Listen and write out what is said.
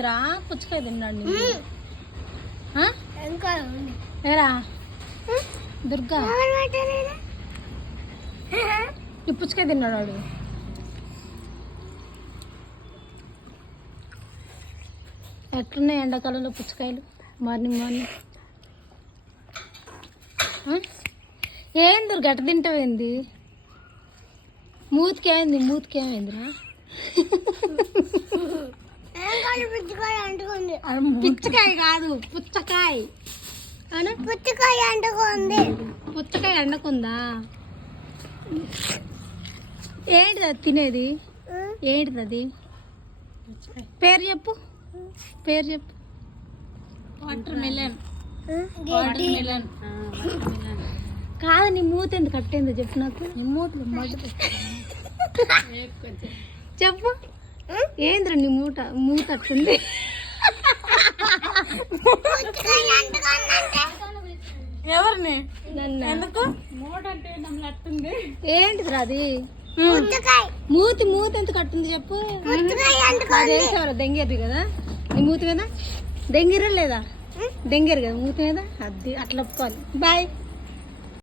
ఏంద్రా పుచ్చకాయ తిన్నాడు ఏరా దుర్గా ఈ పుచ్చకాయ తిన్నాడు వాడు. ఎట్లున్నాయి ఎండాకాలంలో పుచ్చకాయలు? మార్నింగ్ మార్నింగ్ ఏం దుర్గా ఎట్ట తింటావేంది? మూతికేమైంది? మూతికేమైందిరా? పిచ్చకాయ కాదు పుచ్చకాయ. పుచ్చకాయ అంటుకుంది. పుచ్చకాయ ఎండకుందా? ఏంటిది అది తినేది? ఏంటిది అది? పేరు చెప్పు, పేరు చెప్పు. Water melon. కాదు, నీ మూత ఎందుకు కట్టేందో చెప్పు నాకు. నీ మూతలు చెప్పు ఏంద్ర నీ మూత అట్టుంది? ఎవరిని? ఎందుకు ఏంటిది అది? మూతి ఎంత కట్టుంది చెప్పు. అదేసేవారు దెంగేది కదా నీ మూతి మీద. దెంగిరా లేదా? దెంగేరు కదా మూతి మీద. అది అట్లా ఒప్పుకోవాలి. బాయ్.